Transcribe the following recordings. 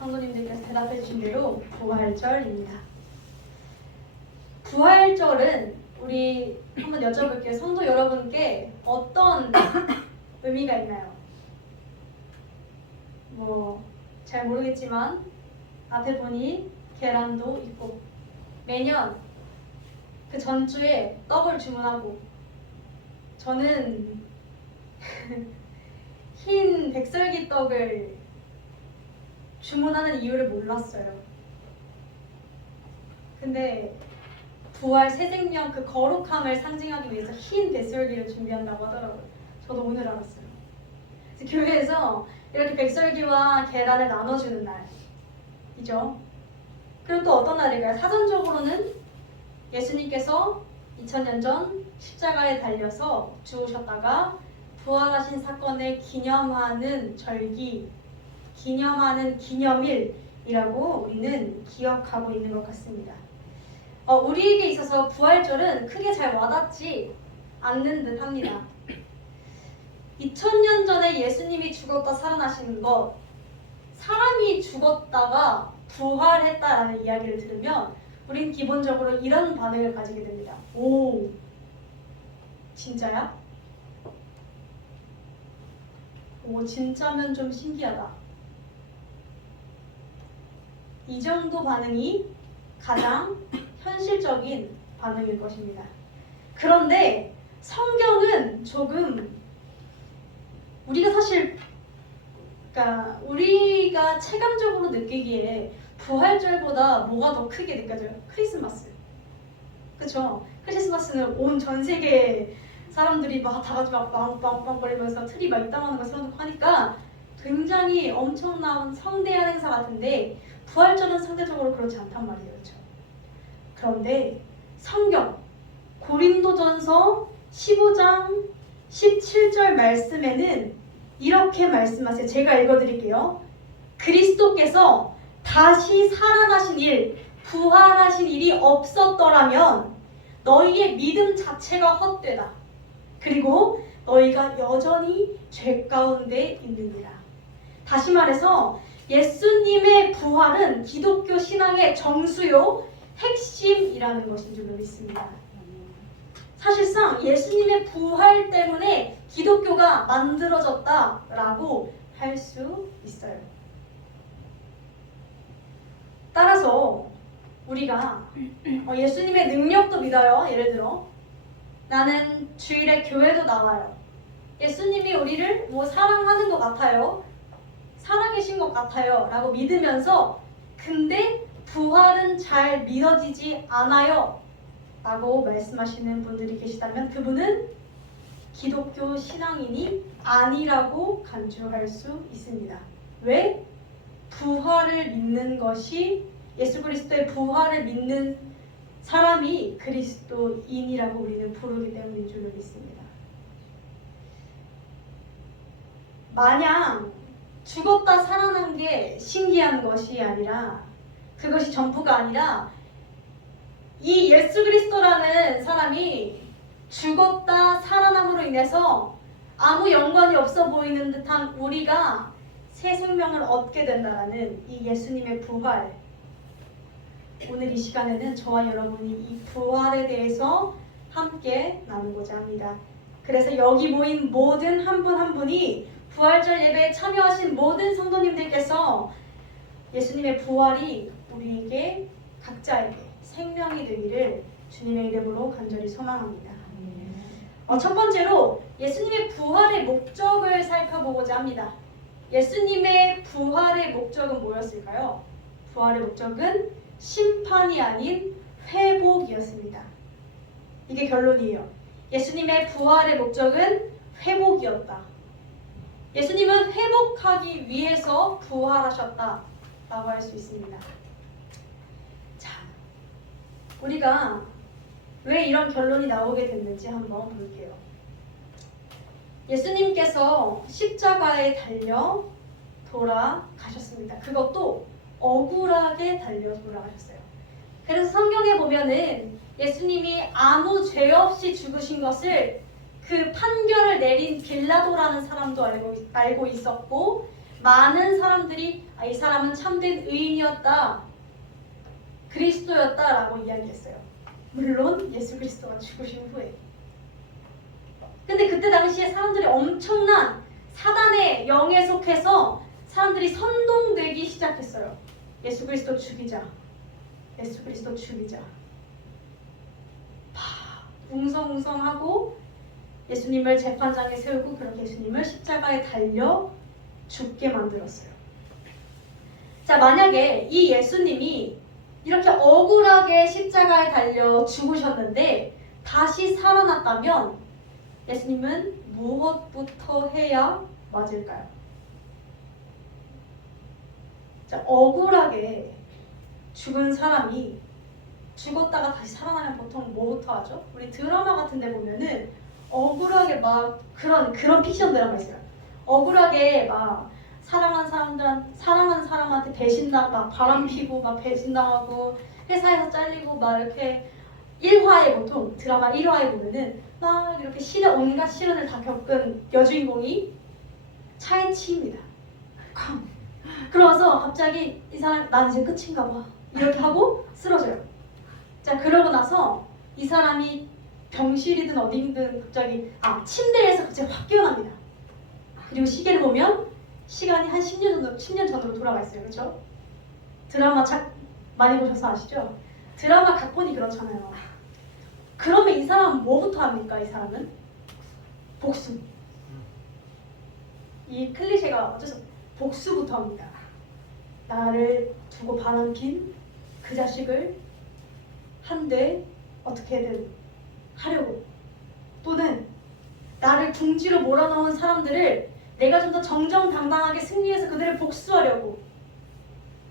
성도님들께서 대답해 주신 대로 부활절입니다. 부활절은 우리 한번 여쭤볼게요. 성도 여러분께 어떤 의미가 있나요? 잘 모르겠지만 앞에 보니 계란도 있고 매년 그 전주에 떡을 주문하고 저는 흰 백설기 떡을 주문하는 이유를 몰랐어요. 근데 부활 새 생명 그 거룩함을 상징하기 위해서 흰 백설기를 준비한다고 하더라고요. 저도 오늘 알았어요. 그래서 교회에서 이렇게 백설기와 계란을 나눠주는 날이죠. 그리고 또 어떤 날일까요? 사전적으로는 예수님께서 2000년 전 십자가에 달려서 죽으셨다가 부활하신 사건을 기념하는 절기, 기념하는 기념일이라고 우리는 기억하고 있는 것 같습니다. 우리에게 있어서 부활절은 크게 잘 와닿지 않는 듯 합니다. 2000년 전에 예수님이 죽었다 살아나시는 것, 사람이 죽었다가 부활했다라는 이야기를 들으면 우린 기본적으로 이런 반응을 가지게 됩니다. 오, 진짜야? 오, 진짜면 좀 신기하다. 이 정도 반응이 가장 현실적인 반응일 것입니다. 그런데 성경은 조금 우리가 사실 우리가 체감적으로 느끼기에 부활절보다 뭐가 더 크게 느껴져요? 크리스마스. 그쵸? 크리스마스는 온 전 세계 사람들이 다 같이 빵빵빵거리면서 트리 막 이따만한 거 세워놓고 하니까 굉장히 엄청난 성대한 행사 같은데 부활절은 상대적으로 그렇지 않단 말이에요. 그렇죠? 그런데 성경 고린도전서 15장 17절 말씀에는 이렇게 말씀하세요. 제가 읽어드릴게요. 그리스도께서 다시 살아나신 일, 부활하신 일이 없었더라면 너희의 믿음 자체가 헛되다. 그리고 너희가 여전히 죄 가운데 있느니라. 다시 말해서 예수님의 부활은 기독교 신앙의 정수요, 핵심이라는 것인 줄로 믿습니다. 사실상 예수님의 부활 때문에 기독교가 만들어졌다라고 할 수 있어요. 따라서 우리가 예수님의 능력도 믿어요. 예를 들어 나는 주일에 교회도 나와요. 예수님이 우리를 사랑하는 것 같아요. 살아계신 것 같아요. 라고 믿으면서 근데 부활은 잘 믿어지지 않아요. 라고 말씀하시는 분들이 계시다면 그분은 기독교 신앙인이 아니라고 간주할 수 있습니다. 왜? 부활을 믿는 것이 예수 그리스도의 부활을 믿는 사람이 그리스도인이라고 우리는 부르기 때문인 줄로 믿습니다. 마냥 죽었다 살아난 게 신기한 것이 아니라 그것이 전부가 아니라 이 예수 그리스도라는 사람이 죽었다 살아남으로 인해서 아무 연관이 없어 보이는 듯한 우리가 새 생명을 얻게 된다는 이 예수님의 부활. 오늘 이 시간에는 저와 여러분이 이 부활에 대해서 함께 나누고자 합니다. 그래서 여기 모인 모든 한 분 한 분이 부활절 예배에 참여하신 모든 성도님들께서 예수님의 부활이 우리에게 각자에게 생명이 되기를 주님의 이름으로 간절히 소망합니다. 첫 번째로 예수님의 부활의 목적을 살펴보고자 합니다. 예수님의 부활의 목적은 뭐였을까요? 부활의 목적은 심판이 아닌 회복이었습니다. 이게 결론이에요. 예수님의 부활의 목적은 회복이었다. 예수님은 회복하기 위해서 부활하셨다라고 할 수 있습니다. 자, 우리가 왜 이런 결론이 나오게 됐는지 한번 볼게요. 예수님께서 십자가에 달려 돌아가셨습니다. 그것도 억울하게 달려 돌아가셨어요. 그래서 성경에 보면은 예수님이 아무 죄 없이 죽으신 것을 그 판결을 내린 빌라도라는 사람도 알고 있었고 많은 사람들이 이 사람은 참된 의인이었다, 그리스도였다라고 이야기했어요. 물론 예수 그리스도가 죽으신 후에. 근데 그때 당시에 사람들이 엄청난 사단의 영에 속해서 사람들이 선동되기 시작했어요. 예수 그리스도 죽이자. 예수 그리스도 죽이자. 웅성웅성하고 예수님을 재판장에 세우고 그렇게 예수님을 십자가에 달려 죽게 만들었어요. 자, 만약에 이 예수님이 이렇게 억울하게 십자가에 달려 죽으셨는데 다시 살아났다면 예수님은 무엇부터 해야 맞을까요? 자, 억울하게 죽은 사람이 죽었다가 다시 살아나면 보통 뭐부터 하죠? 우리 드라마 같은 데 보면은 억울하게 막 그런 픽션 드라마 있어요. 억울하게 막 사랑하는 사람한테 막 바람 피고 막 배신당하고 회사에서 잘리고 막 이렇게 1화에 보통 드라마 1화에 보면은 막 이렇게 온갖 시련을 다 겪은 여주인공이 차에 치입니다. 그러면서 갑자기 이 사람 난 이제 끝인가 봐 이렇게 하고 쓰러져요. 자, 그러고 나서 이 사람이 병실이든 어디든 갑자기 침대에서 갑자기 확 깨어납니다. 그리고 시계를 보면 시간이 한 10년 전으로 돌아가 있어요. 그렇죠? 드라마 많이 보셔서 아시죠? 드라마 각본이 그렇잖아요. 그러면 이 사람은 뭐부터 합니까? 이 사람은? 복수. 이 클리셰가 어째서 복수부터 합니다. 나를 두고 바람핀 그 자식을 한데 어떻게든 하려고, 또는 나를 궁지로 몰아넣은 사람들을 내가 좀 더 정정당당하게 승리해서 그들을 복수하려고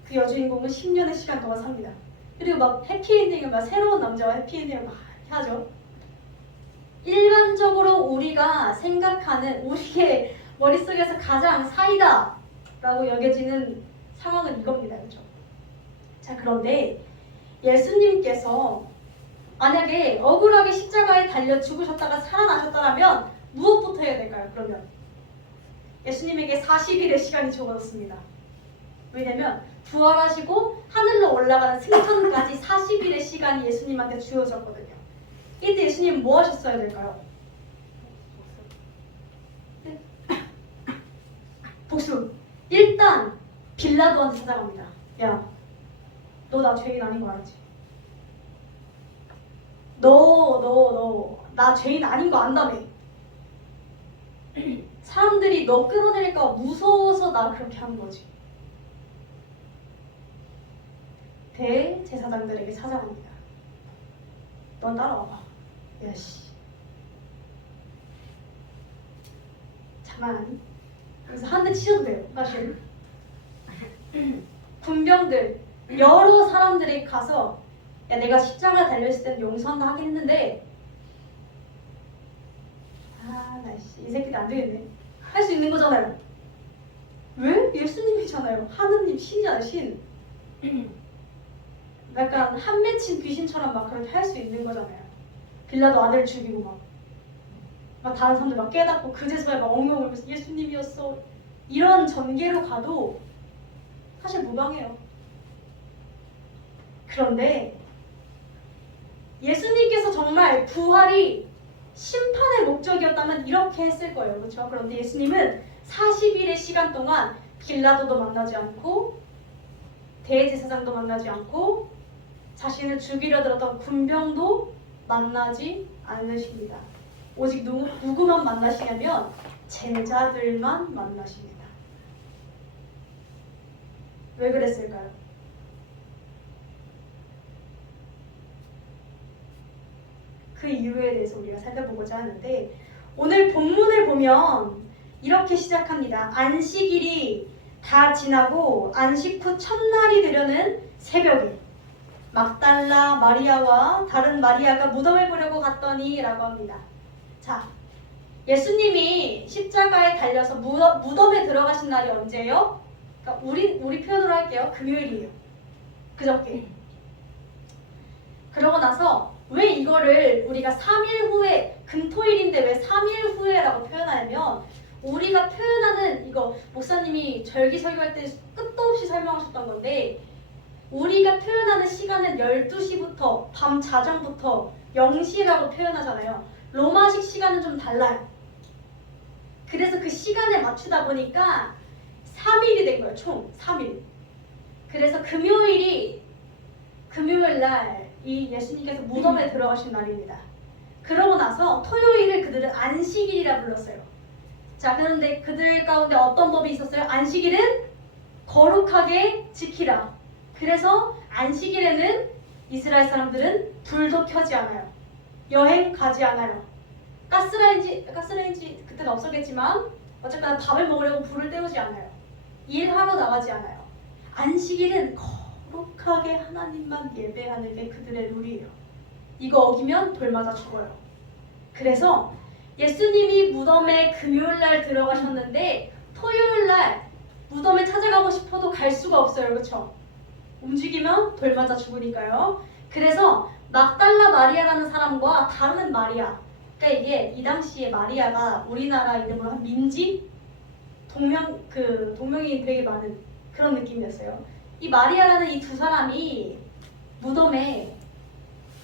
그 여주인공은 10년의 시간 동안 삽니다. 그리고 막 해피엔딩을 막 새로운 남자와 해피엔딩을 막 하죠. 일반적으로 우리가 생각하는 우리의 머릿속에서 가장 사이다 라고 여겨지는 상황은 이겁니다. 그렇죠? 자, 그런데 예수님께서 만약에 억울하게 십자가에 달려 죽으셨다가 살아나셨다면 무엇부터 해야 될까요? 그러면 예수님에게 40일의 시간이 주어졌습니다. 왜냐면 부활하시고 하늘로 올라가는 승천까지 40일의 시간이 예수님한테 주어졌거든요. 이때 예수님 뭐 하셨어야 될까요? 네? 복수. 일단 빌라도한테 찾아갑니다. 야, 너 나 죄인 아닌 거 알지? 너 나 죄인 아닌 거 안다며. 사람들이 너 끌어내릴까 무서워서 나 그렇게 하는 거지. 대제사장들에게 찾아갑니다. 넌 따라와봐. 야씨. 잠깐. 여기서 한 대 치셔도 돼요. 사실. 군병들 여러 사람들이 가서 야, 내가 십자가 달려있을 때는 용서한다 하긴 했는데 이 새끼들 안 되겠네. 할 수 있는 거잖아요. 왜? 예수님이잖아요. 하느님, 신이잖아요. 신. 약간 한 맺힌 귀신처럼 막 그렇게 할 수 있는 거잖아요. 빌라도 아들을 죽이고 막 다른 사람들 막 깨닫고 그제서야 막 엉엉 울면서 예수님이었어. 이런 전개로 가도 사실 무방해요. 그런데 예수님께서 정말 부활이 심판의 목적이었다면 이렇게 했을 거예요. 그렇죠? 그런데 예수님은 40일의 시간 동안 빌라도도 만나지 않고 대제사장도 만나지 않고 자신을 죽이려 들었던 군병도 만나지 않으십니다. 오직 누구만 만나시냐면 제자들만 만나십니다. 왜 그랬을까요? 그 이유에 대해서 우리가 살펴보고자 하는데 오늘 본문을 보면 이렇게 시작합니다. 안식일이 다 지나고 안식 후 첫날이 되려는 새벽에 막달라 마리아와 다른 마리아가 무덤을 보려고 갔더니 라고 합니다. 자, 예수님이 십자가에 달려서 무덤에 들어가신 날이 언제예요? 그러니까 우리 표현으로 할게요. 금요일이에요. 그저께. 그러고 나서 왜 이거를 우리가 3일 후에, 금토일인데 왜 3일 후에라고 표현하냐면 우리가 표현하는 이거 목사님이 절기 설교할 때 끝도 없이 설명하셨던 건데 우리가 표현하는 시간은 12시부터 밤 자정부터 0시라고 표현하잖아요. 로마식 시간은 좀 달라요. 그래서 그 시간에 맞추다 보니까 3일이 된 거예요. 총 3일. 그래서 금요일 날 이 예수님께서 무덤에 들어가신 날입니다. 그러고 나서 토요일을 그들은 안식일이라 불렀어요. 자, 그런데 그들 가운데 어떤 법이 있었어요? 안식일은 거룩하게 지키라. 그래서 안식일에는 이스라엘 사람들은 불도 켜지 않아요. 여행 가지 않아요. 가스레인지 그때는 없었겠지만 어쨌거나 밥을 먹으려고 불을 때우지 않아요. 일하러 나가지 않아요. 안식일은 거룩하게 하나님만 예배하는 게 그들의 룰이에요. 이거 어기면 돌 맞아 죽어요. 그래서 예수님이 무덤에 금요일날 들어가셨는데 토요일날 무덤에 찾아가고 싶어도 갈 수가 없어요. 그렇죠? 움직이면 돌 맞아 죽으니까요. 그래서 막달라 마리아라는 사람과 다른 마리아, 그러니까 이게 이 당시에 마리아가 우리나라 이름으로 한 민지? 동명이 되게 많은 그런 느낌이었어요. 이 마리아라는 이 두 사람이 무덤에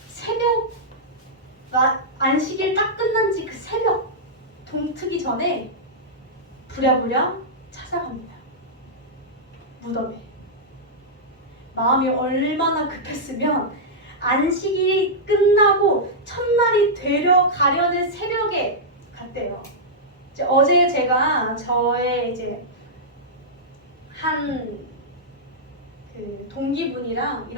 새벽 안식일 딱 끝난 지 그 새벽 동트기 전에 부랴부랴 찾아갑니다. 무덤에. 마음이 얼마나 급했으면 안식일이 끝나고 첫날이 되려 가려는 새벽에 갔대요. 어제 제가 저의 이제 한 동기분이랑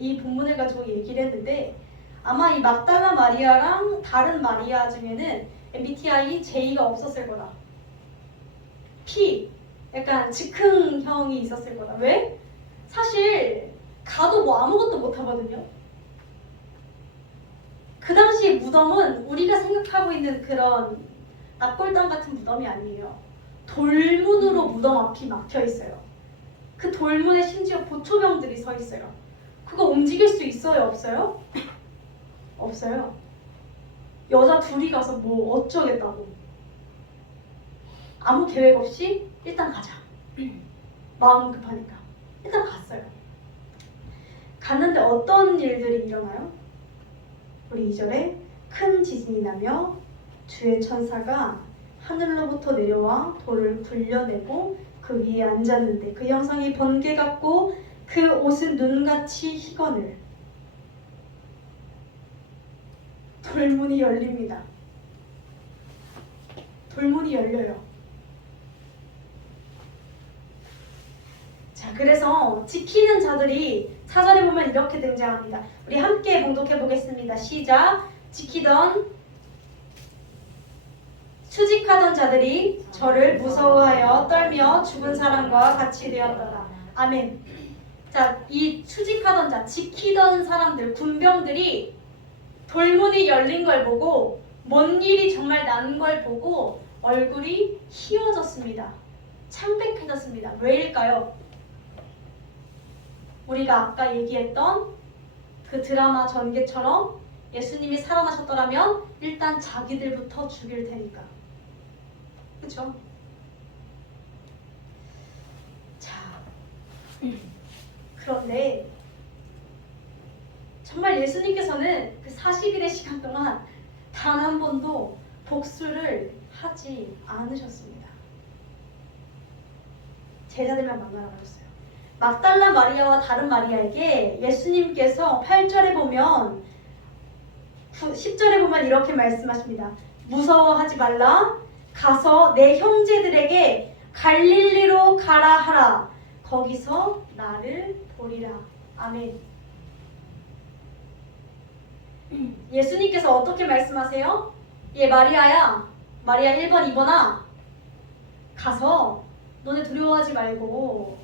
이 본문을 가지고 얘기를 했는데 아마 이 막달라 마리아랑 다른 마리아 중에는 MBTI J가 없었을 거다. P, 약간 즉흥형이 있었을 거다. 왜? 사실 가도 뭐 아무것도 못 하거든요. 그 당시 무덤은 우리가 생각하고 있는 그런 납골당 같은 무덤이 아니에요. 돌문으로 무덤 앞이 막혀 있어요. 그 돌문에 심지어 보초병들이 서 있어요. 그거 움직일 수 있어요? 없어요? 없어요. 여자 둘이 가서 뭐 어쩌겠다고. 아무 계획 없이 일단 가자. 마음 급하니까. 일단 갔어요. 갔는데 어떤 일들이 일어나요? 우리 2절에 큰 지진이 나며 주의 천사가 하늘로부터 내려와 돌을 굴려내고 그 위에 앉았는데 그 형상이 번개 같고 그 옷은 눈같이 희거늘. 돌문이 열립니다. 돌문이 열려요. 자, 그래서 지키는 자들이 4절에 보면 이렇게 등장합니다. 우리 함께 봉독해 보겠습니다. 시작. 수직하던 자들이 저를 무서워하여 떨며 죽은 사람과 같이 되었더라. 아멘. 자, 이 수직하던 자, 지키던 사람들, 군병들이 돌문이 열린 걸 보고 뭔 일이 정말 난 걸 보고 얼굴이 희워졌습니다. 창백해졌습니다. 왜일까요? 우리가 아까 얘기했던 그 드라마 전개처럼 예수님이 살아나셨더라면 일단 자기들부터 죽일 테니까. 그렇죠? 자, 그런데 정말 예수님께서는 그 40일의 시간 동안 단 한 번도 복수를 하지 않으셨습니다. 제자들만 만나러 가셨어요. 막달라 마리아와 다른 마리아에게 예수님께서 8절에 보면 10절에 보면 이렇게 말씀하십니다. 무서워하지 말라. 가서 내 형제들에게 갈릴리로 가라 하라. 거기서 나를 보리라. 아멘. 예수님께서 어떻게 말씀하세요? 마리아야. 마리아 1번 2번아. 가서 너네 두려워하지 말고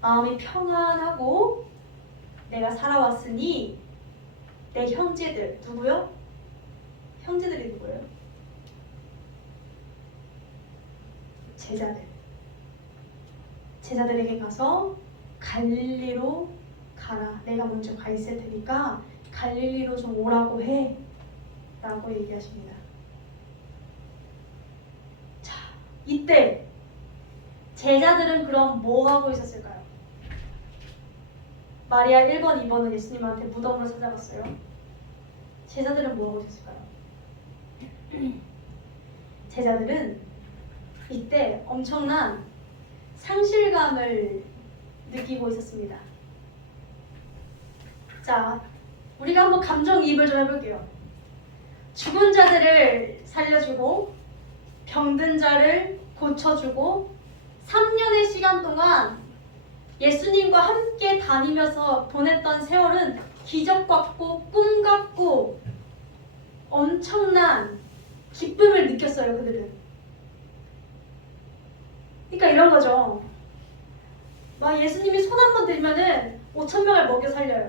마음이 평안하고 내가 살아왔으니 내 형제들. 누구요? 형제들이 누구예요? 제자들에게 가서 갈릴리로 가라. 내가 먼저 가 있을 테니까 갈릴리로 좀 오라고 해. 라고 얘기하십니다. 자, 이때 제자들은 그럼 뭐 하고 있었을까요? 마리아 1번, 2번은 예수님한테 무덤으로 찾아갔어요. 제자들은 뭐 하고 있었을까요? 제자들은 이때 엄청난 상실감을 느끼고 있었습니다. 자, 우리가 한번 감정이입을 좀 해볼게요. 죽은 자들을 살려주고 병든 자를 고쳐주고 3년의 시간 동안 예수님과 함께 다니면서 보냈던 세월은 기적 같고 꿈 같고 엄청난 기쁨을 느꼈어요, 그들은. 그러니까 이런 거죠. 막 예수님이 손 한 번 들면은 5,000명을 먹여 살려요.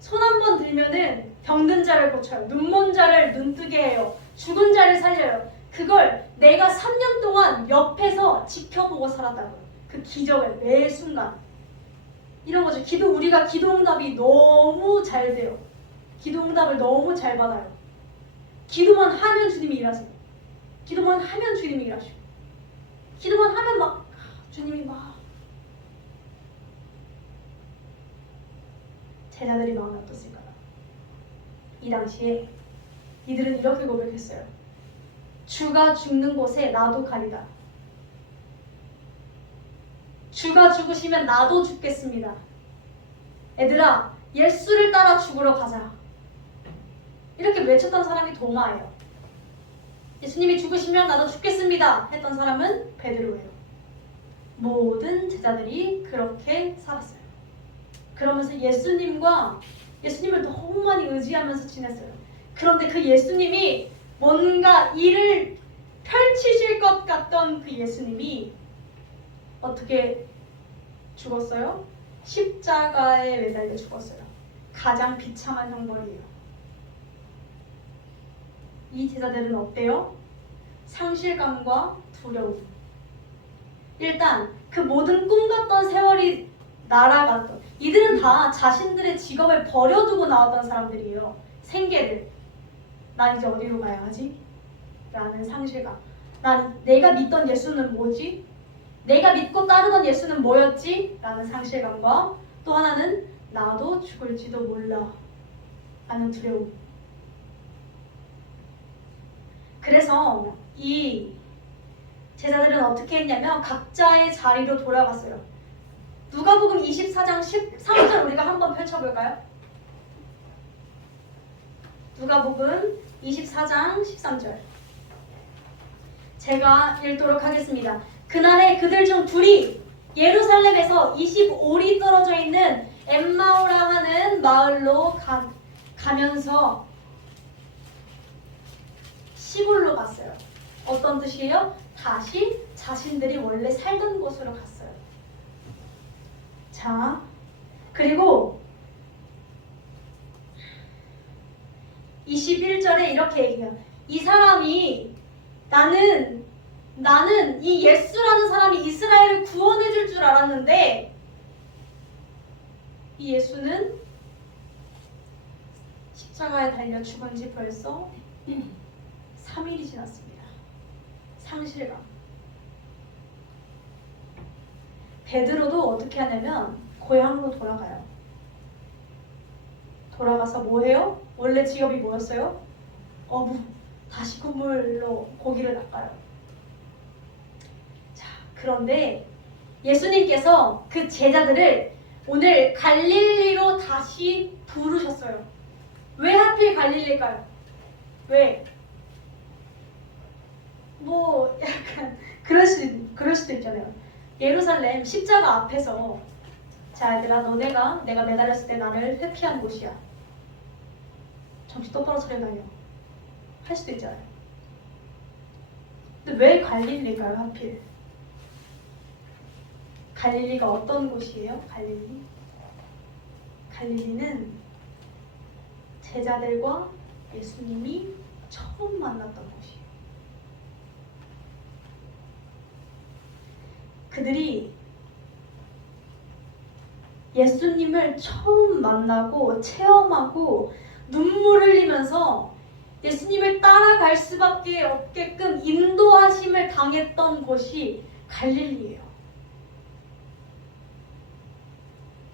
손 한 번 들면은 병든 자를 고쳐요. 눈먼 자를 눈뜨게 해요. 죽은 자를 살려요. 그걸 내가 3년 동안 옆에서 지켜보고 살았다고요. 그 기적을 매 순간. 이런 거죠. 우리가 기도응답이 너무 잘 돼요. 기도응답을 너무 잘 받아요. 기도만 하면 주님이 일하세요. 기도만 하면 주님이 일하시고. 기도만 하면 막 주님이 막. 제자들이 마음이 어떻을까요? 이 당시에 이들은 이렇게 고백했어요. 주가 죽는 곳에 나도 가리다. 주가 죽으시면 나도 죽겠습니다. 애들아, 예수를 따라 죽으러 가자. 이렇게 외쳤던 사람이 도마예요. 예수님이 죽으시면 나도 죽겠습니다 했던 사람은 베드로예요. 모든 제자들이 그렇게 살았어요. 그러면서 예수님을 너무 많이 의지하면서 지냈어요. 그런데 그 예수님이 뭔가 일을 펼치실 것 같던 그 예수님이 어떻게 죽었어요? 십자가에 매달려 죽었어요. 가장 비참한 형벌이에요. 이 제자들은 어때요? 상실감과 두려움. 일단 그 모든 꿈같던 세월이 날아갔던, 이들은 다 자신들의 직업을 버려두고 나왔던 사람들이에요. 생계를. 난 이제 어디로 가야 하지? 라는 상실감. 내가 믿던 예수는 뭐지? 내가 믿고 따르던 예수는 뭐였지? 라는 상실감과 또 하나는 나도 죽을지도 몰라 라는 두려움. 그래서 이 제자들은 어떻게 했냐면 각자의 자리로 돌아갔어요. 누가복음 24장 13절 우리가 한번 펼쳐볼까요? 누가복음 24장 13절 제가 읽도록 하겠습니다. 그날에 그들 중 둘이 예루살렘에서 25리 떨어져 있는 엠마오라 하는 마을로 가면서 시골로 갔어요. 어떤 뜻이에요? 다시 자신들이 원래 살던 곳으로 갔어요. 자, 그리고 21절에 이렇게 얘기해요. 이 사람이 나는 이 예수라는 사람이 이스라엘을 구원해 줄 줄 알았는데 이 예수는 십자가에 달려 죽은 지 벌써 3일이 지났습니다. 상실감. 베드로도 어떻게 하냐면 고향으로 돌아가요. 돌아가서 뭐 해요? 원래 직업이 뭐였어요? 어부. 다시 그물로 고기를 낚아요. 자, 그런데 예수님께서 그 제자들을 오늘 갈릴리로 다시 부르셨어요. 왜 하필 갈릴리일까요? 왜? 뭐 약간 그럴 수도 있잖아요. 예루살렘 십자가 앞에서 자 얘들아 너네가 내가 매달렸을 때 나를 회피한 곳이야. 정신 똑바로 차려다녀. 할 수도 있잖아요. 근데 왜 갈릴리일까요 하필? 갈릴리가 어떤 곳이에요? 갈릴리는 제자들과 예수님이 처음 만났던 곳이에요. 그들이 예수님을 처음 만나고 체험하고 눈물 흘리면서 예수님을 따라갈 수밖에 없게끔 인도하심을 당했던 곳이 갈릴리예요.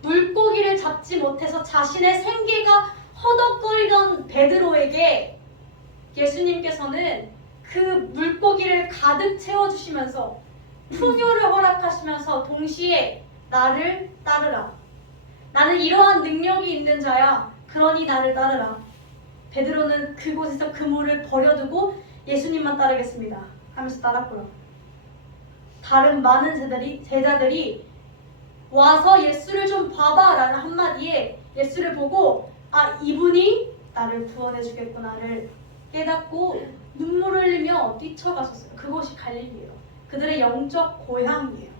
물고기를 잡지 못해서 자신의 생계가 허덕거리던 베드로에게 예수님께서는 그 물고기를 가득 채워주시면서 풍요를 허락하시면서 동시에 나를 따르라. 나는 이러한 능력이 있는 자야. 그러니 나를 따르라. 베드로는 그곳에서 그물을 버려두고 예수님만 따르겠습니다 하면서 따랐고요. 다른 많은 제자들이 와서 예수를 좀 봐봐 라는 한마디에 예수를 보고 이분이 나를 구원해 주겠구나를 깨닫고 눈물을 흘리며 뛰쳐가셨어요. 그것이 갈릴리예요. 그들의 영적 고향이에요.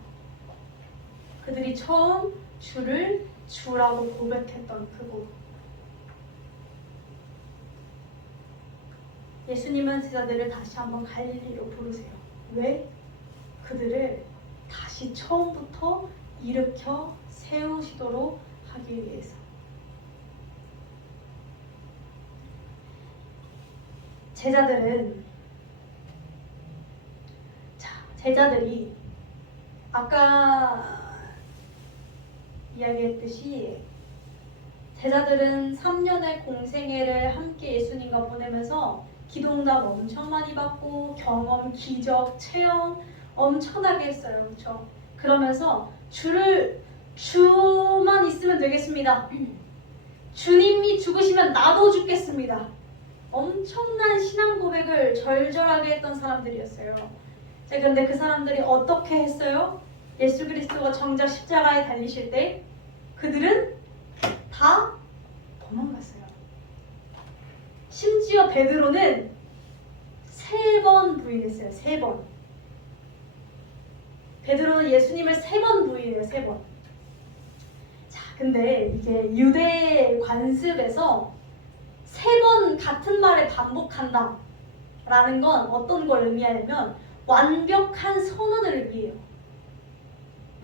그들이 처음 주를 주라고 고백했던 그곳. 예수님은 제자들을 다시 한번 갈릴리로 부르세요. 왜? 그들을 다시 처음부터 일으켜 세우시도록 하기 위해서. 제자들이 아까 이야기했듯이 제자들은 3년의 공생애를 함께 예수님과 보내면서 기도응답 엄청 많이 받고 경험, 기적, 체험 엄청나게 했어요. 그렇죠? 그러면서 주만 있으면 되겠습니다. 주님이 죽으시면 나도 죽겠습니다. 엄청난 신앙 고백을 절절하게 했던 사람들이었어요. 자, 그런데 그 사람들이 어떻게 했어요? 예수 그리스도가 정작 십자가에 달리실 때 그들은 다 도망갔어요. 심지어 베드로는 3번 부인했어요. 3번. 베드로는 예수님을 3번 부인해요. 3번. 자, 근데 이게 유대 관습에서 3번 같은 말을 반복한다 라는 건 어떤 걸 의미하냐면 완벽한 선언을 의미해요.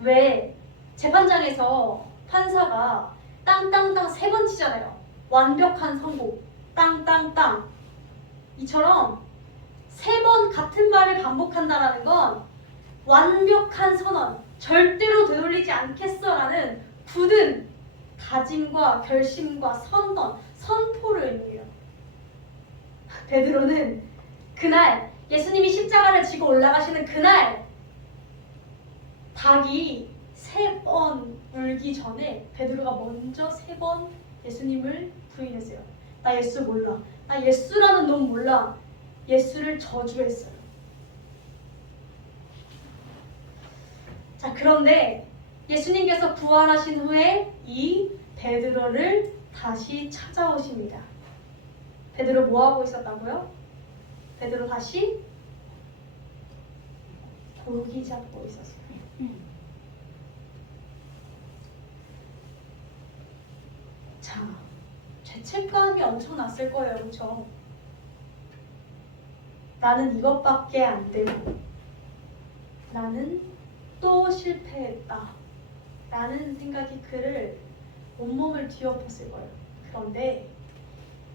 왜 재판장에서 판사가 땅땅땅 3번 치잖아요. 완벽한 선고 땅땅땅. 이처럼 3번 같은 말을 반복한다라는 건 완벽한 선언, 절대로 되돌리지 않겠어라는 굳은 다짐과 결심과 선포를 의미해요. 베드로는 그날 예수님이 십자가를 지고 올라가시는 그날 닭이 3번 울기 전에 베드로가 먼저 3번 예수님을 부인했어요. 나 예수 몰라. 나 예수라는 놈 몰라. 예수를 저주했어요. 자, 그런데 예수님께서 부활하신 후에 이 베드로를 다시 찾아오십니다. 베드로 뭐하고 있었다고요? 베드로 다시 고기 잡고 있었어요. 자, 죄책감이 엄청 났을 거예요. 그렇죠? 나는 이것밖에 안 되고 나는 또 실패했다 라는 생각이 그를 온몸을 뒤엎었을 거예요. 그런데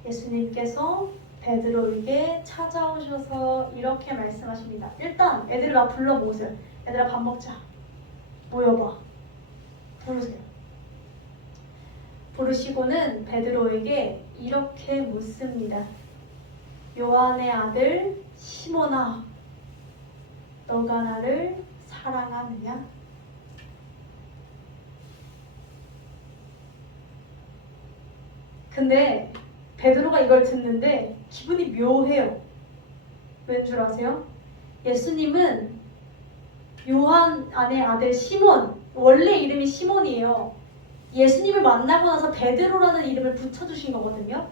예수님께서 베드로에게 찾아오셔서 이렇게 말씀하십니다. 일단 애들을 다 불러 모으세요. 얘들아 밥 먹자. 모여봐. 부르세요. 부르시고는 베드로에게 이렇게 묻습니다. 요한의 아들 시몬아, 너가 나를 사랑하느냐? 근데 베드로가 이걸 듣는데 기분이 묘해요. 왠 줄 아세요? 예수님은 요한의 아들 시몬, 원래 이름이 시몬이에요. 예수님을 만나고 나서 베드로라는 이름을 붙여주신 거거든요.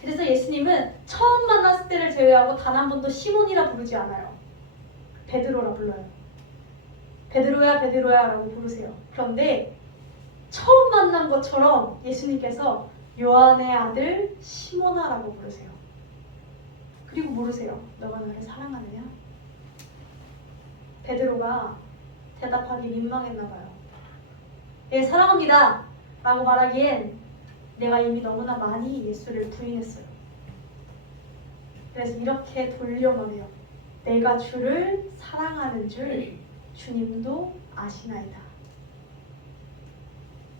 그래서 예수님은 처음 만났을 때를 제외하고 단 한 번도 시몬이라 부르지 않아요. 베드로라 불러요. 베드로야 베드로야 라고 부르세요. 그런데 처음 만난 것처럼 예수님께서 요한의 아들 시몬아 라고 부르세요. 그리고 물으세요. 너가 나를 사랑하느냐? 베드로가 대답하기 민망했나 봐요. 예, 사랑합니다 라고 말하기엔 내가 이미 너무나 많이 예수를 부인했어요. 그래서 이렇게 돌려 말해요. 내가 주를 사랑하는 줄 주님도 아시나이다.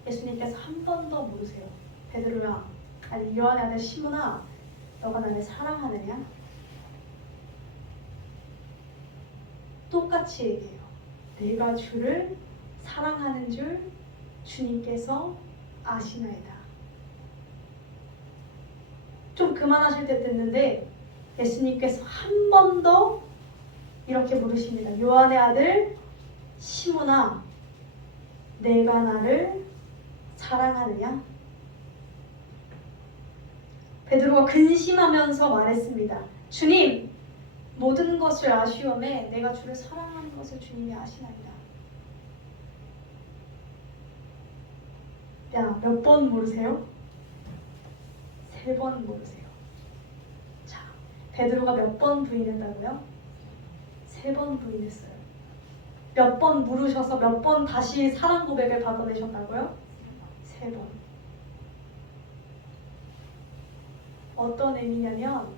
예수님께서 한 번 더 물으세요. 베드로야, 아니 요한의 아들 시몬아, 너가 나를 사랑하느냐? 똑같이 얘기해요. 내가 주를 사랑하는 줄 주님께서 아시나이다. 좀 그만하실 때 됐는데 예수님께서 한 번 더 이렇게 물으십니다. 요한의 아들 시몬아, 내가 나를 사랑하느냐? 베드로가 근심하면서 말했습니다. 주님, 모든 것을 아시오매 내가 주를 사랑하는 것을 주님이 아시나이다. 야, 몇 번 물으세요? 3번 물으세요. 자, 베드로가 몇 번 부인했다고요? 3번 부인했어요. 몇 번 물으셔서 몇 번 다시 사랑 고백을 받아내셨다고요? 3번. 어떤 의미냐면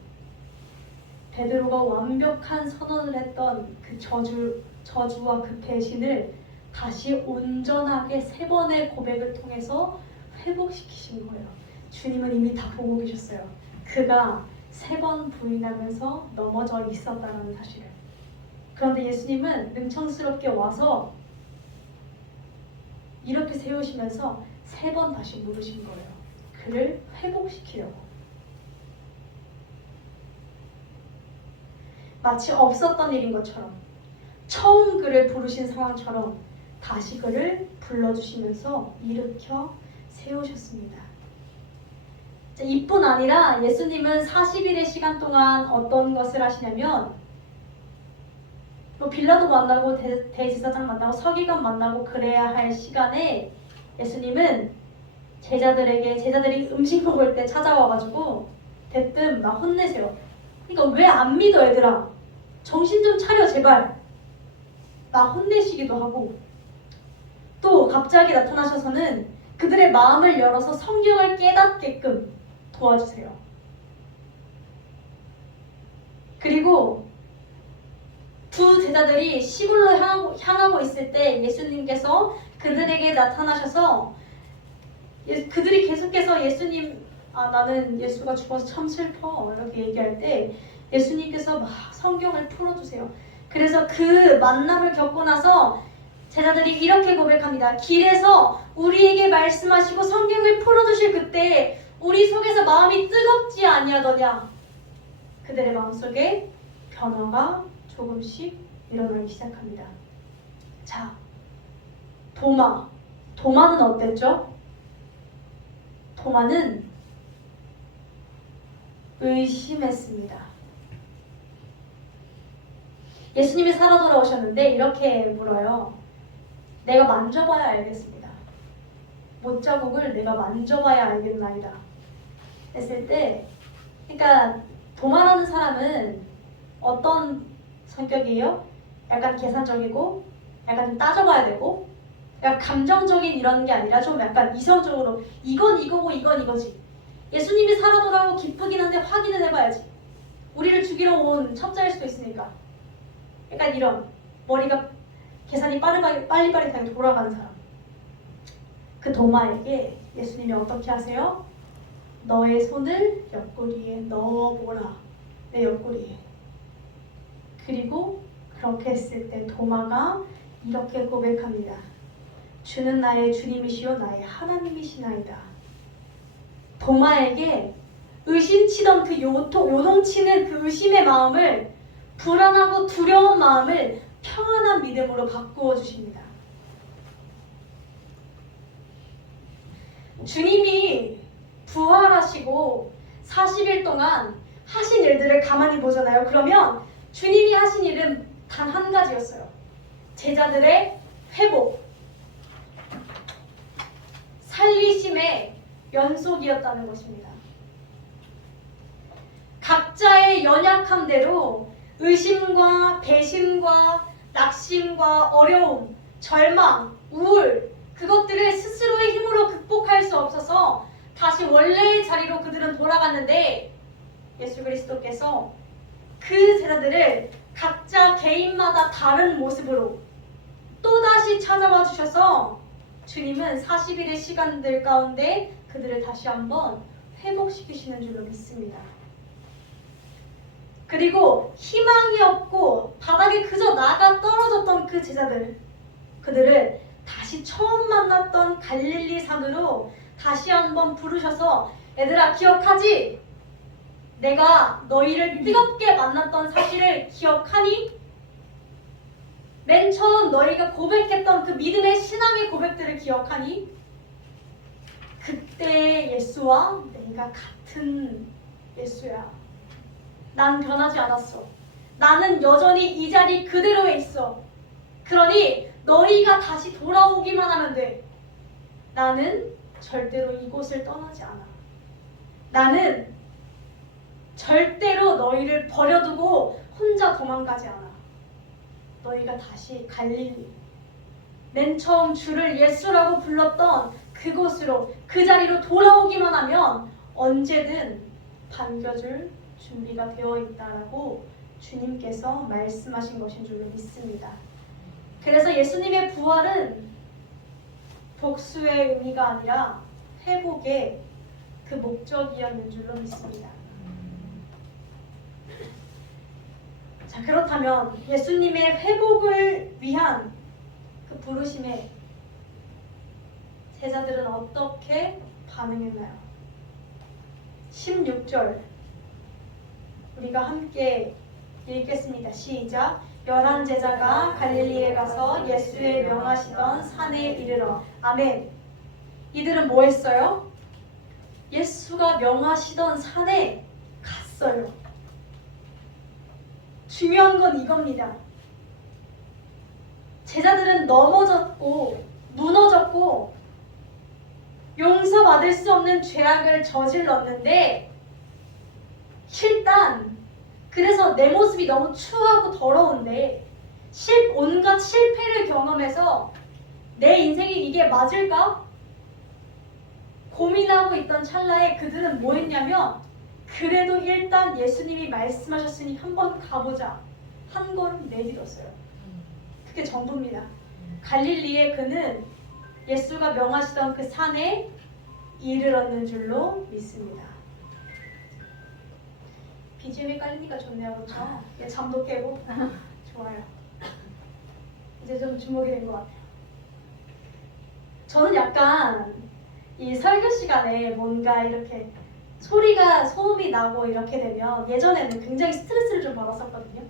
베드로가 완벽한 선언을 했던 그 저주와 그 배신을 다시 온전하게 3번의 고백을 통해서 회복시키신 거예요. 주님은 이미 다 보고 계셨어요. 그가 3번 부인하면서 넘어져 있었다는 사실을. 그런데 예수님은 능청스럽게 와서 이렇게 세우시면서 3번 다시 물으신 거예요. 그를 회복시키려고. 마치 없었던 일인 것처럼, 처음 그를 부르신 상황처럼 다시 그를 불러주시면서 일으켜 세우셨습니다. 이뿐 아니라 예수님은 40일의 시간 동안 어떤 것을 하시냐면 빌라도 만나고 대제사장 만나고 서기관 만나고 그래야 할 시간에 예수님은 제자들이 음식 먹을 때 찾아와가지고 대뜸 막 혼내세요. 그러니까 왜 안 믿어 얘들아? 정신 좀 차려 제발. 막 혼내시기도 하고, 또 갑자기 나타나셔서는 그들의 마음을 열어서 성경을 깨닫게끔 도와주세요. 그리고 두 제자들이 시골로 향하고 있을 때 예수님께서 그들에게 나타나셔서 그들이 계속해서 예수님, 나는 예수가 죽어서 참 슬퍼 이렇게 얘기할 때 예수님께서 막 성경을 풀어주세요. 그래서 그 만남을 겪고 나서 제자들이 이렇게 고백합니다. 길에서 우리에게 말씀하시고 성경을 풀어주실 그때 우리 속에서 마음이 뜨겁지 아니하더냐. 그들의 마음속에 변화가 조금씩 일어나기 시작합니다. 자, 도마는 어땠죠? 도마는 의심했습니다. 예수님이 살아 돌아오셨는데 이렇게 물어요. 내가 만져봐야 알겠습니다. 못자국을 내가 만져봐야 알겠나이다. 했을 때, 그러니까 도마라는 사람은 어떤 성격이에요? 약간 계산적이고 약간 좀 따져봐야 되고 약간 감정적인 이런 게 아니라 좀 약간 이성적으로 이건 이거고 이건 이거지. 예수님이 살아 돌아오고 기쁘긴 한데 확인을 해봐야지. 우리를 죽이러 온 첩자일 수도 있으니까. 약간 이런 머리가 계산이 빨리빠르게 돌아가는 사람. 그 도마에게 예수님이 어떻게 하세요? 너의 손을 옆구리에 넣어보라. 내 옆구리에. 그리고 그렇게 했을 때 도마가 이렇게 고백합니다. 주는 나의 주님이시요 나의 하나님이시나이다. 도마에게 의심치던 그 요동치는 그 의심의 마음을, 불안하고 두려운 마음을 평안한 믿음으로 바꾸어 주십니다. 주님이 부활하시고 40일 동안 하신 일들을 가만히 보잖아요. 그러면 주님이 하신 일은 단 한 가지였어요. 제자들의 회복, 살리심의 연속이었다는 것입니다. 각자의 연약함대로 의심과 배신과 낙심과 어려움, 절망, 우울, 그것들을 스스로의 힘으로 극복할 수 없어서 다시 원래의 자리로 그들은 돌아갔는데 예수 그리스도께서 그 제자들을 각자 개인마다 다른 모습으로 또다시 찾아와 주셔서 주님은 40일의 시간들 가운데 그들을 다시 한번 회복시키시는 줄로 믿습니다. 그리고 희망이 없고 바닥에 그저 나가 떨어졌던 그 제자들, 그들을 다시 처음 만났던 갈릴리 산으로 다시 한번 부르셔서 얘들아 기억하지? 내가 너희를 뜨겁게 만났던 사실을 기억하니? 맨 처음 너희가 고백했던 그 믿음의 신앙의 고백들을 기억하니? 그때 예수와 내가 같은 예수야. 난 변하지 않았어. 나는 여전히 이 자리 그대로에 있어. 그러니 너희가 다시 돌아오기만 하면 돼. 나는 절대로 이곳을 떠나지 않아. 나는 절대로 너희를 버려두고 혼자 도망가지 않아. 너희가 다시 갈릴리, 맨 처음 주를 예수라고 불렀던 그곳으로, 그 자리로 돌아오기만 하면 언제든 반겨줄 준비가 되어 있다라고 주님께서 말씀하신 것인 줄로 믿습니다. 그래서 예수님의 부활은 복수의 의미가 아니라 회복의 그 목적이었는 줄로 믿습니다. 자, 그렇다면 예수님의 회복을 위한 그 부르심에 제자들은 어떻게 반응했나요? 16절 우리가 함께 읽겠습니다. 시작. 11제자가 갈릴리에 가서 예수의 명하시던 산에 이르러. 아멘. 이들은 뭐 했어요? 예수가 명하시던 산에 갔어요. 중요한 건 이겁니다. 제자들은 넘어졌고 무너졌고 용서받을 수 없는 죄악을 저질렀는데 일단 그래서 내 모습이 너무 추하고 더러운데 온갖 실패를 경험해서 내 인생이 이게 맞을까? 고민하고 있던 찰나에 그들은 뭐 했냐면 그래도 일단 예수님이 말씀하셨으니 한번 가보자. 한 걸음 내딛었어요. 그게 전부입니다. 갈릴리에 그는 예수가 명하시던 그 산에 이르렀는 줄로 믿습니다. BGM이 깔리니까 좋네요. 그렇죠? 잠도 깨고 좋아요. 이제 좀 주목이 된 것 같아요. 저는 약간 이 설교 시간에 뭔가 이렇게 소음이 나고 이렇게 되면 예전에는 굉장히 스트레스를 좀 받았었거든요.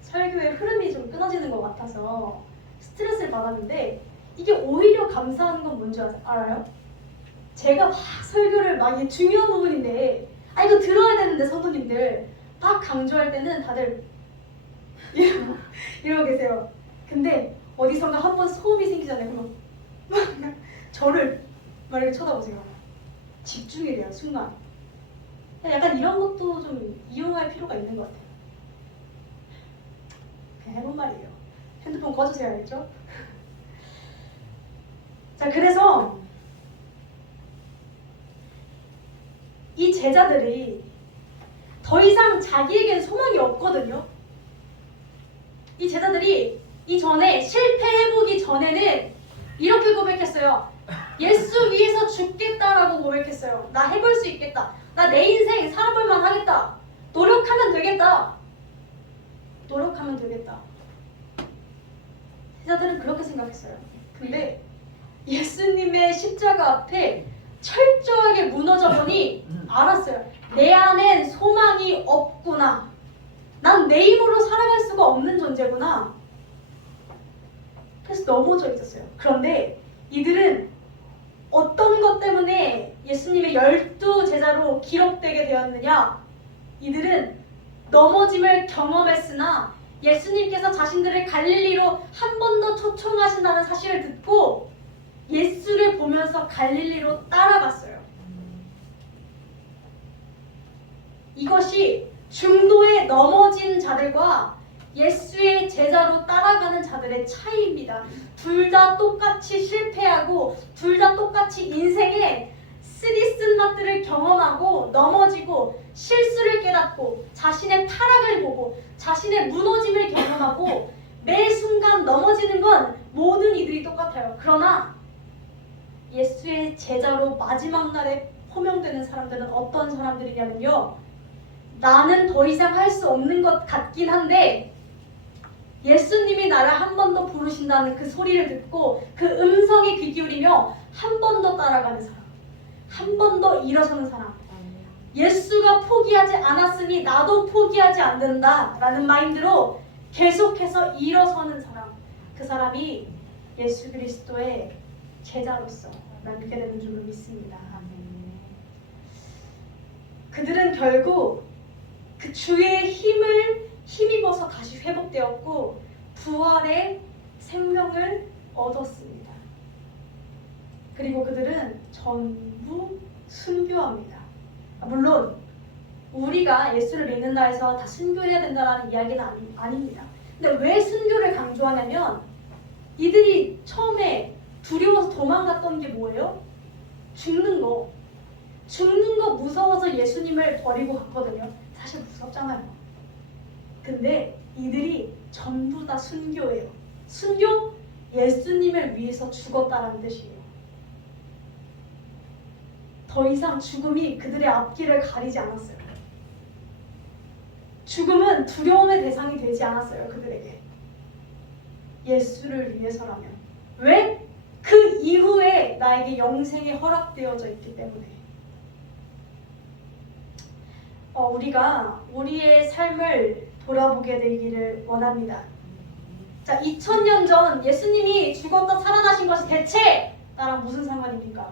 설교의 흐름이 좀 끊어지는 것 같아서 스트레스를 받았는데 이게 오히려 감사한 건 뭔지 알아요? 제가 막 설교를 막 중요한 부분인데 이거 들어야 되는데 성도님들 막 강조할 때는 다들 이러고 계세요. 근데 어디선가 한번 소음이 생기잖아요. 그럼 막 저를 막 이렇게 쳐다보세요. 집중이 돼요, 순간. 약간 이런 것도 좀 이용할 필요가 있는 것 같아요. 그냥 해본 말이에요. 핸드폰 꺼주세요, 알겠죠? 자, 그래서 이 제자들이 더 이상 자기에겐 소망이 없거든요. 이 제자들이 이전에 실패해보기 전에는 이렇게 고백했어요. 예수 위해서 죽겠다라고 고백했어요. 나 해볼 수 있겠다. 나 내 인생 살아볼만 하겠다. 노력하면 되겠다. 노력하면 되겠다. 제자들은 그렇게 생각했어요. 근데 예수님의 십자가 앞에 철저하게 무너져 보니 알았어요. 내 안엔 소망이 없구나. 난 내 힘으로 살아갈 수가 없는 존재구나. 그래서 넘어져 있었어요. 그런데 이들은 어떤 것 때문에 예수님의 12제자로 기록되게 되었느냐? 이들은 넘어짐을 경험했으나 예수님께서 자신들을 갈릴리로 한 번 더 초청하신다는 사실을 듣고 예수를 보면서 갈릴리로 따라갔어요. 이것이 중도에 넘어진 자들과 예수의 제자로 따라가는 자들의 차이입니다. 둘 다 똑같이 실패하고 둘 다 똑같이 인생에 쓰디쓴 맛들을 경험하고 넘어지고 실수를 깨닫고 자신의 타락을 보고 자신의 무너짐을 경험하고 매 순간 넘어지는 건 모든 이들이 똑같아요. 그러나 예수의 제자로 마지막 날에 호명되는 사람들은 어떤 사람들이냐면요. 나는 더 이상 할 수 없는 것 같긴 한데 예수님이 나를 한 번 더 부르신다는 그 소리를 듣고 그 음성에 귀 기울이며 한 번 더 따라가는 사람, 한 번 더 일어서는 사람, 예수가 포기하지 않았으니 나도 포기하지 않는다라는 마인드로 계속해서 일어서는 사람, 그 사람이 예수 그리스도의 제자로서 남게 되는 줄로 믿습니다. 그들은 결국 그 주의 힘입어서 다시 회복되었고 부활의 생명을 얻었습니다. 그리고 그들은 전부 순교합니다. 물론 우리가 예수를 믿는다 해서 다 순교해야 된다는 이야기는 아닙니다. 근데 왜 순교를 강조하냐면 이들이 처음에 두려워서 도망갔던 게 뭐예요? 죽는 거. 죽는 거 무서워서 예수님을 버리고 갔거든요. 사실 무섭잖아요. 근데 이들이 전부 다 순교예요. 순교? 예수님을 위해서 죽었다는 뜻이에요. 더 이상 죽음이 그들의 앞길을 가리지 않았어요. 죽음은 두려움의 대상이 되지 않았어요. 그들에게. 예수를 위해서라면. 왜? 그 이후에 나에게 영생이 허락되어져 있기 때문에. 우리가 우리의 삶을 돌아보게 되기를 원합니다. 자, 2000년 전 예수님이 죽었다 살아나신 것이 대체 나랑 무슨 상관입니까?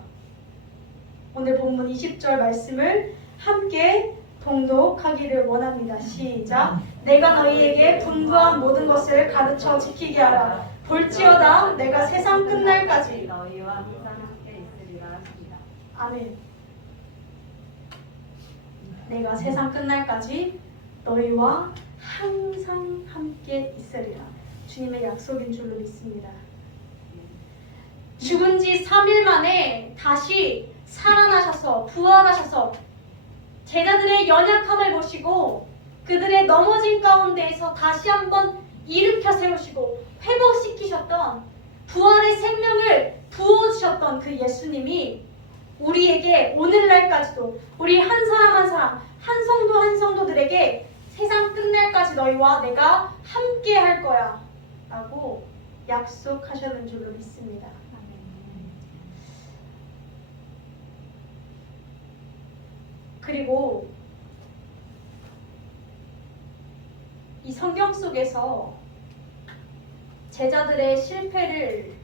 오늘 본문 20절 말씀을 함께 동독하기를 원합니다. 시작. 내가 너희에게 분부한 모든 것을 가르쳐 지키게 하라. 볼지어다 내가 세상 끝날까지 너희와 항상 함께 있으리라 하십니다. 아멘. 내가 세상 끝날까지 너희와 항상 함께 있으리라. 주님의 약속인 줄로 믿습니다. 죽은 지 3일 만에 다시 살아나셔서 부활하셔서 제자들의 연약함을 보시고 그들의 넘어진 가운데에서 다시 한번 일으켜 세우시고 회복시키셨던 부활의 생명을 부어주셨던 그 예수님이 우리에게 오늘날까지도 우리 한 사람 한 사람 한 성도 한 성도들에게 세상 끝날까지 너희와 내가 함께 할 거야 라고 약속하셨는 줄로 믿습니다. 그리고 이 성경 속에서 제자들의 실패를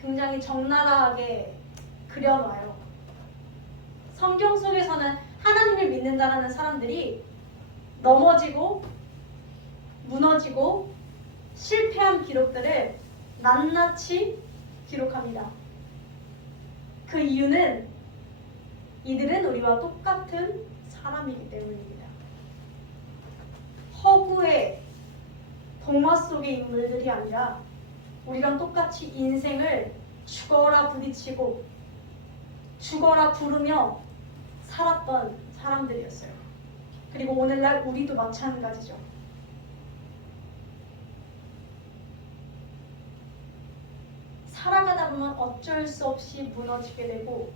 굉장히 적나라하게 그려놔요. 성경 속에서는 하나님을 믿는다는 사람들이 넘어지고 무너지고 실패한 기록들을 낱낱이 기록합니다. 그 이유는 이들은 우리와 똑같은 사람이기 때문입니다. 허구의 동화 속의 인물들이 아니라 우리랑 똑같이 인생을 죽어라 부딪히고 죽어라 부르며 살았던 사람들이었어요. 그리고 오늘날 우리도 마찬가지죠. 살아가다 보면 어쩔 수 없이 무너지게 되고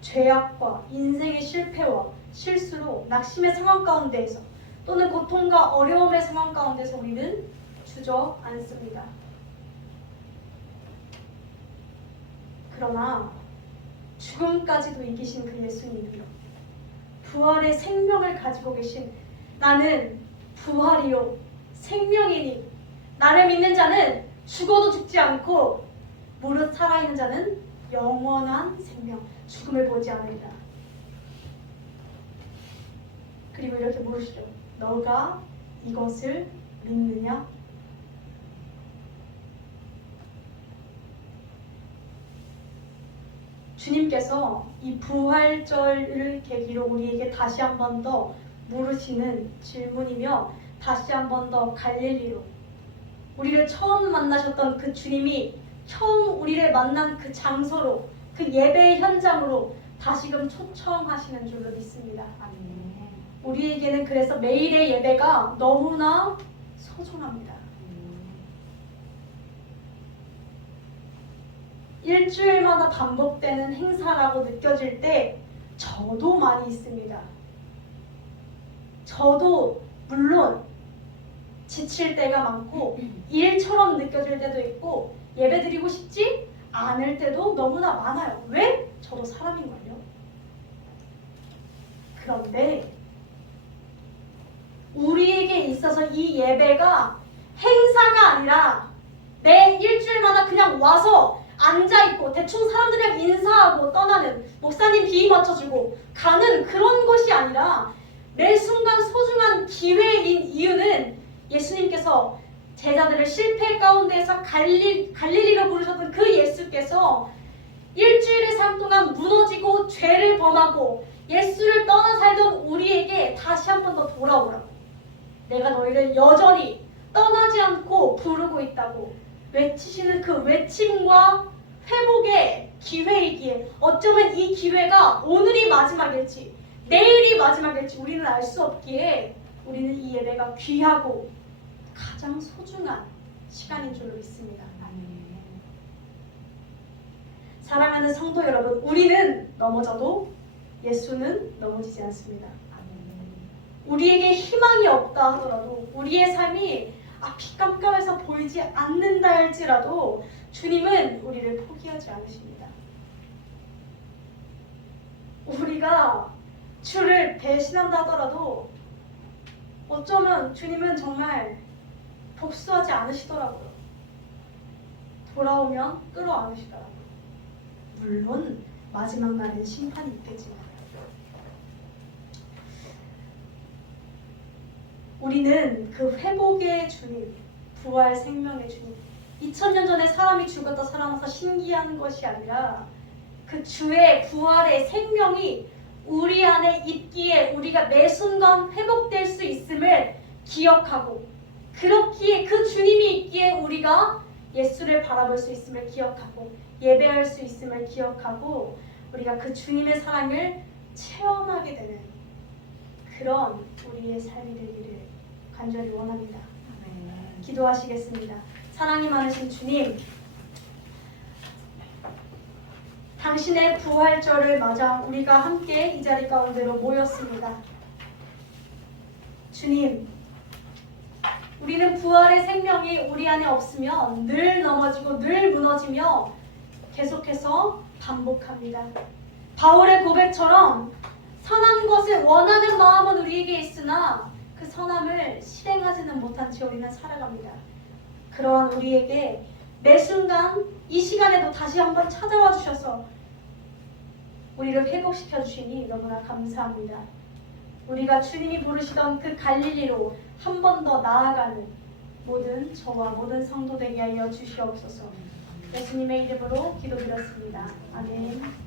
죄악과 인생의 실패와 실수로 낙심의 상황 가운데에서 또는 고통과 어려움의 상황 가운데서 우리는 주저앉습니다. 그러나 죽음까지도 이기신 그 예수님이요, 부활의 생명을 가지고 계신 나는 부활이요 생명이니 나를 믿는 자는 죽어도 죽지 않고 무릇 살아있는 자는 영원한 생명, 죽음을 보지 않으리라. 그리고 이렇게 물으시죠. 너가 이것을 믿느냐? 주님께서 이 부활절을 계기로 우리에게 다시 한 번 더 물으시는 질문이며 다시 한 번 더 갈릴리로 우리를 처음 만나셨던 그 주님이 처음 우리를 만난 그 장소로 그 예배의 현장으로 다시금 초청하시는 줄로 믿습니다. 아멘. 우리에게는 그래서 매일의 예배가 너무나 소중합니다. 일주일마다 반복되는 행사라고 느껴질 때 저도 많이 있습니다. 저도 물론 지칠 때가 많고 일처럼 느껴질 때도 있고 예배드리고 싶지 않을 때도 너무나 많아요. 왜? 저도 사람인걸요. 그런데 우리에게 있어서 이 예배가 행사가 아니라 매 일주일마다 그냥 와서 앉아있고 대충 사람들이랑 인사하고 떠나는, 목사님 비위 맞춰주고 가는 그런 것이 아니라 매 순간 소중한 기회인 이유는 예수님께서 제자들을 실패 가운데에서 갈릴리로 부르셨던 그 예수께서 일주일의 삶 동안 무너지고 죄를 범하고 예수를 떠나 살던 우리에게 다시 한 번 더 돌아오라고, 내가 너희를 여전히 떠나지 않고 부르고 있다고 외치시는 그 외침과 회복의 기회이기에, 어쩌면 이 기회가 오늘이 마지막일지 내일이 마지막일지 우리는 알 수 없기에 우리는 이 예배가 귀하고 가장 소중한 시간인 줄로 믿습니다. 사랑하는 성도 여러분, 우리는 넘어져도 예수는 넘어지지 않습니다. 우리에게 희망이 없다 하더라도, 우리의 삶이 앞이 깜깜해서 보이지 않는다 할지라도 주님은 우리를 포기하지 않으십니다. 우리가 주를 배신한다 하더라도 어쩌면 주님은 정말 복수하지 않으시더라고요. 돌아오면 끌어안으시더라고요. 물론 마지막 날엔 심판이 있겠지만 우리는 그 회복의 주님, 부활 생명의 주님, 2000년 전에 사람이 죽었다 살아나서 신기한 것이 아니라 그 주의 부활의 생명이 우리 안에 있기에 우리가 매 순간 회복될 수 있음을 기억하고, 그렇기에 그 주님이 있기에 우리가 예수를 바라볼 수 있음을 기억하고 예배할 수 있음을 기억하고 우리가 그 주님의 사랑을 체험하게 되는 그런 우리의 삶이 되기를 간절히 원합니다. 기도하시겠습니다. 사랑이 많으신 주님, 당신의 부활절을 맞아 우리가 함께 이 자리 가운데로 모였습니다. 주님, 우리는 부활의 생명이 우리 안에 없으면 늘 넘어지고 늘 무너지며 계속해서 반복합니다. 바울의 고백처럼 선한 것을 원하는 마음은 우리에게 있으나 그 선함을 실행하지는 못한 채 우리는 살아갑니다. 그러한 우리에게 매 순간 이 시간에도 다시 한번 찾아와 주셔서 우리를 회복시켜 주시니 너무나 감사합니다. 우리가 주님이 부르시던 그 갈릴리로 한 번 더 나아가는 모든 저와 모든 성도 되게 하여 주시옵소서. 예수님의 이름으로 기도드렸습니다. 아멘.